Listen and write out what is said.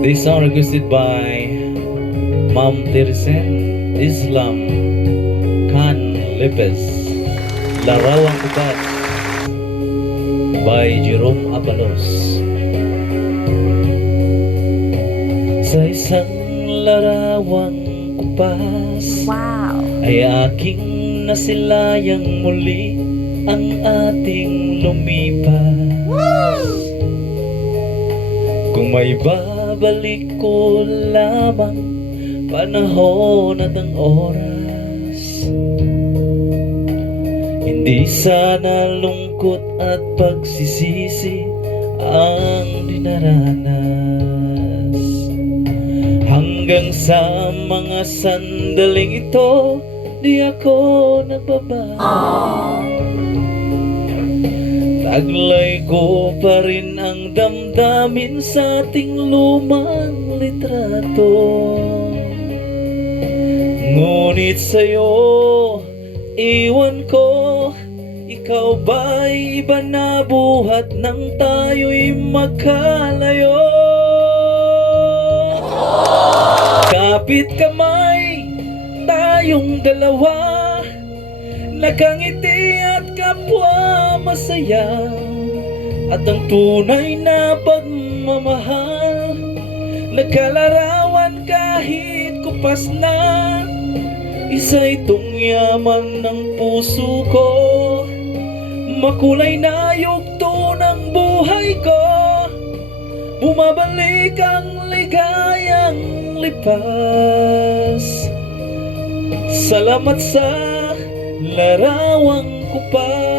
This song requested by Ma'am Tirsen Islam Khan Lepes, Larawang Upas by Jerome Abalos. Sa isang larawang upas, Wow! ay aking nasilayang muli ang ating lumipas. Kung may babalik ko lamang panahon at ang oras, hindi sana lungkot at pagsisisi ang dinaranas. Hanggang sa mga sandaling ito, di ako nagbaba. Taglay ko pa rin ang damdamin sa ating lumang litrato. Ngunit sa'yo, iwan ko, ikaw ba'y iba na buhat nang tayo'y magkalayo? Kapit kamay, tayong dalawa, nakangiti at kapwa masaya, at ang tunay na pagmamahal, nagkalarawan kahit kupas na. Isa itong yaman ng puso ko, makulay na yugto ng buhay ko, bumabalik ang ligayang lipas. Salamat sa larawang kupas.